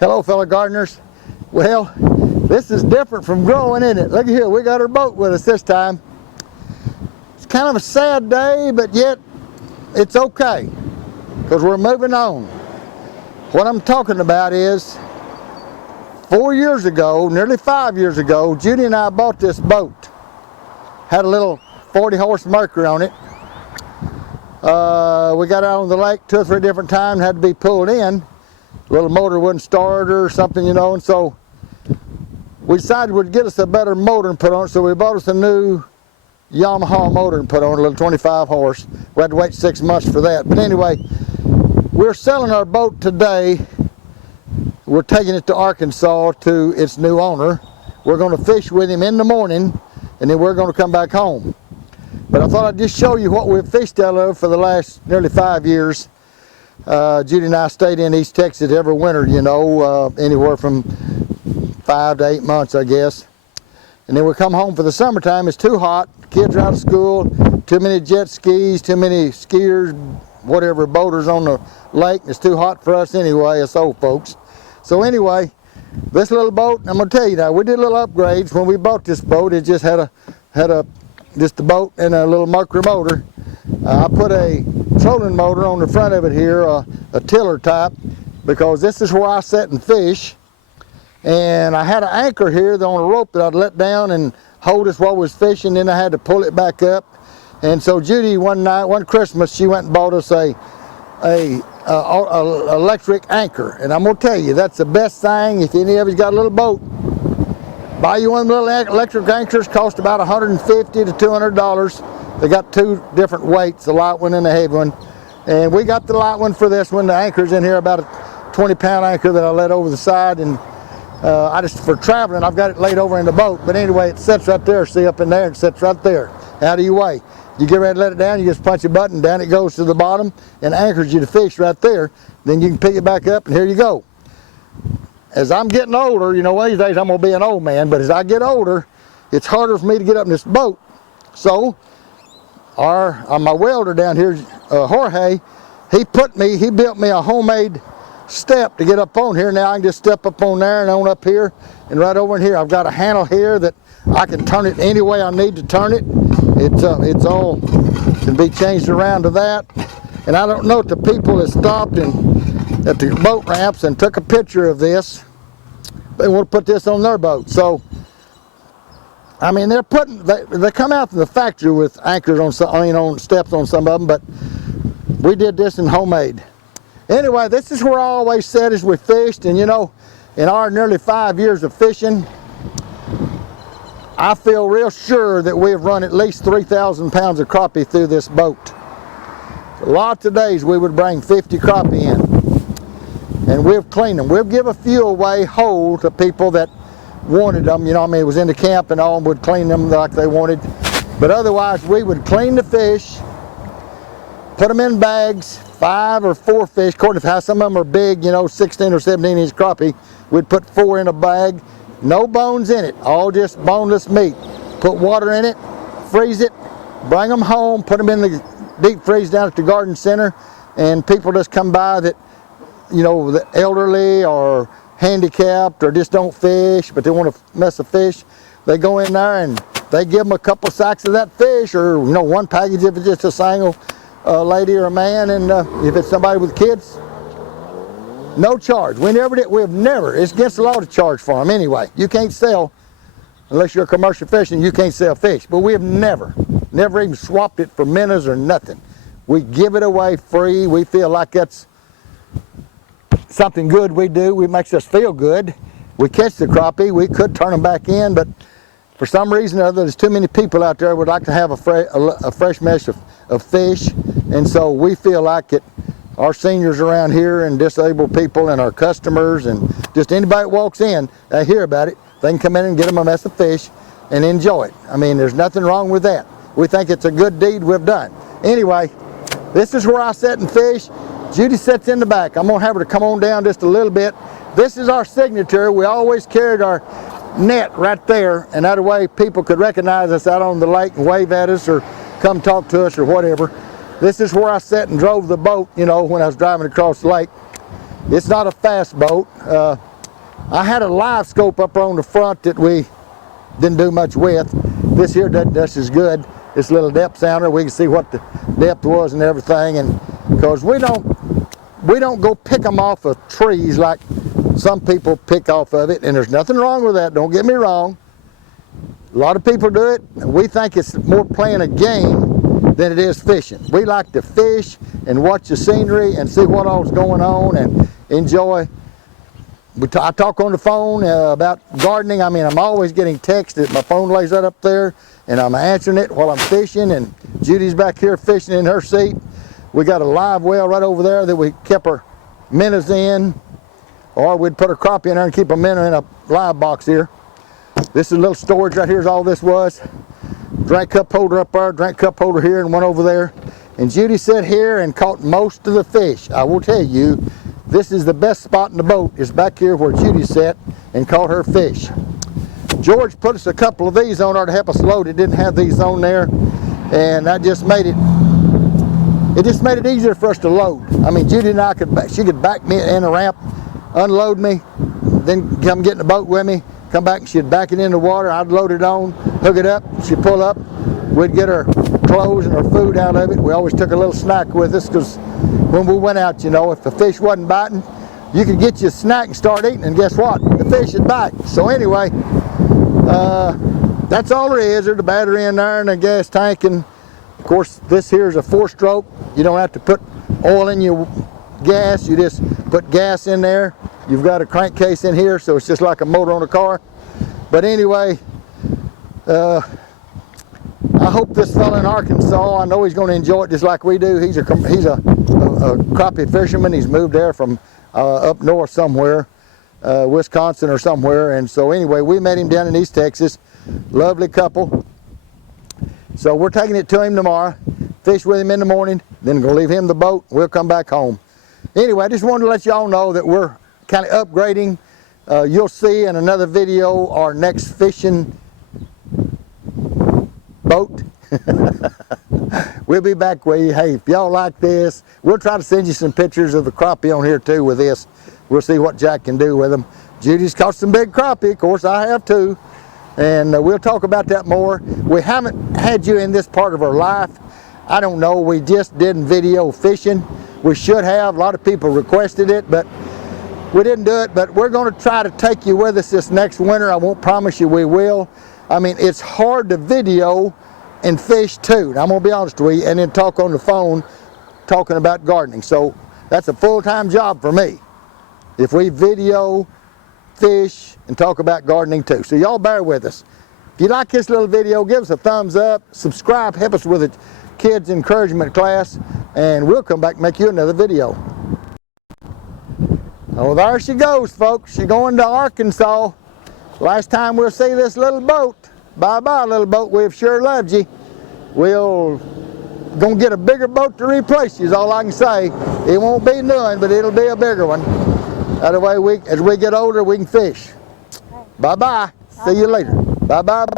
Hello, fellow gardeners. Well, this is different from growing, isn't it? Look here, we got our boat with us this time. It's kind of a sad day, but yet it's okay, because we're moving on. What I'm talking about is 4 years ago, nearly 5 years ago, Judy and I bought this boat. Had a little 40-horse Mercury on it. We got out on the lake 2 or 3 different times, had to be pulled in. Little motor wouldn't start or something, you know, and so we decided we'd get us a better motor and put on it, so we bought us a new Yamaha motor and put on a little 25 horse. We had to wait 6 months for that. But anyway, we're selling our boat today. We're taking it to Arkansas to its new owner. We're going to fish with him in the morning, and then we're going to come back home. But I thought I'd just show you what we've fished out of for the last nearly 5 years. Judy and I stayed in East Texas every winter, you know, anywhere from 5 to 8 months, I guess. And then we come home for the summertime. It's too hot. Kids are out of school. Too many jet skis, too many skiers, whatever, boaters on the lake. It's too hot for us anyway, us old folks. So anyway, this little boat, I'm going to tell you now, we did little upgrades when we bought this boat. It just had just a boat and a little Mercury motor. I put a trolling motor on the front of it here, a tiller type, because this is where I sit and fish. And I had an anchor here on a rope that I'd let down and hold us while we was fishing. Then I had to pull it back up. And so Judy, one Christmas, she went and bought us a electric anchor. And I'm gonna tell you, that's the best thing. If any of you's got a little boat, buy you one of the little electric anchors. Cost about $150 to $200. They got 2 different weights, the light one and the heavy one. And we got the light one for this one. The anchor's in here, about a 20-pound anchor that I let over the side. And for traveling, I've got it laid over in the boat. But anyway, it sits right there, see up in there, and sits right there, out of your way. You get ready to let it down, you just punch a button, down it goes to the bottom, and anchors you to fish right there. Then you can pick it back up, and here you go. As I'm getting older, you know, one of these days I'm gonna be an old man, but as I get older, it's harder for me to get up in this boat. So, my welder down here, Jorge, he built me a homemade step to get up on here. Now I can just step up on there and on up here and right over in here. I've got a handle here that I can turn it any way I need to turn it. It's all can be changed around to that. And I don't know if the people that stopped at the boat ramps and took a picture of this, they want to put this on their boat. So I mean, they come out from the factory with anchors on steps on some of them, but we did this in homemade. Anyway, this is where I always said as we fished, and you know, in our nearly 5 years of fishing, I feel real sure that we have run at least 3,000 pounds of crappie through this boat. Lots of days we would bring 50 crappie in, and we've cleaned them. We'll give a few away whole to people that wanted them, you know, I mean, it was in the camp and all, and would clean them like they wanted. But otherwise, we would clean the fish, put them in bags, 5 or 4 fish, according to how some of them are big, you know, 16 or 17 inch crappie. We'd put 4 in a bag, no bones in it, all just boneless meat. Put water in it, freeze it, bring them home, put them in the deep freeze down at the garden center, and people just come by that, you know, the elderly or handicapped or just don't fish, but they want to mess a fish. They go in there and they give them a couple sacks of that fish, or you know, one package if it's just a single lady or a man, and if it's somebody with kids, no charge. We've never, it's against the law to charge for them anyway. You can't sell, unless you're commercial fishing, you can't sell fish. But we have never even swapped it for minnows or nothing. We give it away free. We feel like that's something good we do. It makes us feel good. We catch the crappie, we could turn them back in, but for some reason or other, there's too many people out there who would like to have a fresh mess of fish, and so we feel like it. Our seniors around here and disabled people and our customers and just anybody that walks in, they hear about it, they can come in and get them a mess of fish and enjoy it. I mean, there's nothing wrong with that. We think it's a good deed we've done. Anyway, this is where I sit and fish. Judy sits in the back. I'm gonna have her to come on down just a little bit. This is our signature. We always carried our net right there, and that way people could recognize us out on the lake and wave at us or come talk to us or whatever. This is where I sat and drove the boat, you know, when I was driving across the lake. It's not a fast boat. I had a live scope up on the front that we didn't do much with. This here doesn't just as good. This little depth sounder, we can see what the depth was and everything. And because we don't go pick them off of trees like some people pick off of it, and there's nothing wrong with that, don't get me wrong. A lot of people do it, and we think it's more playing a game than it is fishing. We like to fish and watch the scenery and see what all's going on and enjoy. I talk on the phone about gardening. I mean, I'm always getting texted. My phone lays right up there, and I'm answering it while I'm fishing, and Judy's back here fishing in her seat. We got a live well right over there that we kept our minnows in, or we'd put a crappie in there and keep a minnow in a live box here. This is a little storage right here is all this was. Drink cup holder up there, drink cup holder here, and one over there. And Judy sat here and caught most of the fish. I will tell you, this is the best spot in the boat, is back here where Judy sat and caught her fish. George put us a couple of these on there to help us load. It didn't have these on there, and that just made it easier for us to load. I mean, Judy and I she could back me in a ramp, unload me, then come get in the boat with me, come back and she'd back it in the water. I'd load it on, hook it up, she'd pull up. We'd get her clothes and her food out of it. We always took a little snack with us because when we went out, you know, if the fish wasn't biting, you could get you a snack and start eating, and guess what? The fish would bite. So anyway, that's all there is. There's the battery in there and a gas tank, and of course this here is a 4-stroke. You don't have to put oil in your gas, you just put gas in there. You've got a crankcase in here, so it's just like a motor on a car. But anyway, I hope this fella in Arkansas, I know he's going to enjoy it just like we do. He's a crappie fisherman. He's moved there from up north somewhere, Wisconsin or somewhere. And so anyway, we met him down in East Texas. Lovely couple. So we're taking it to him tomorrow. Fish with him in the morning, then going to leave him the boat. We'll come back home. Anyway, I just wanted to let y'all know that we're kind of upgrading. You'll see in another video our next fishing boat. We'll be back with you. Hey, if y'all like this, we'll try to send you some pictures of the crappie on here too with this. We'll see what Jack can do with them. Judy's caught some big crappie, of course I have too, and we'll talk about that more. We haven't had you in this part of our life. I don't know, we just didn't video fishing. We should have. A lot of people requested it, but we didn't do it. But we're going to try to take you with us this next winter. I won't promise you we will. I mean, it's hard to video and fish too. I'm going to be honest with you, and then talk on the phone talking about gardening. So that's a full-time job for me. If we video, fish, and talk about gardening too. So y'all bear with us. If you like this little video, give us a thumbs up, subscribe, help us with the kids encouragement class, and we'll come back and make you another video. Oh, there she goes, folks. She's going to Arkansas. Last time we'll see this little boat. Bye-bye, little boat. We've sure loved you. We'll gonna get a bigger boat to replace you is all I can say. It won't be none, but it'll be a bigger one. That way, as we get older, we can fish. Bye-bye. See you later. Bye-bye.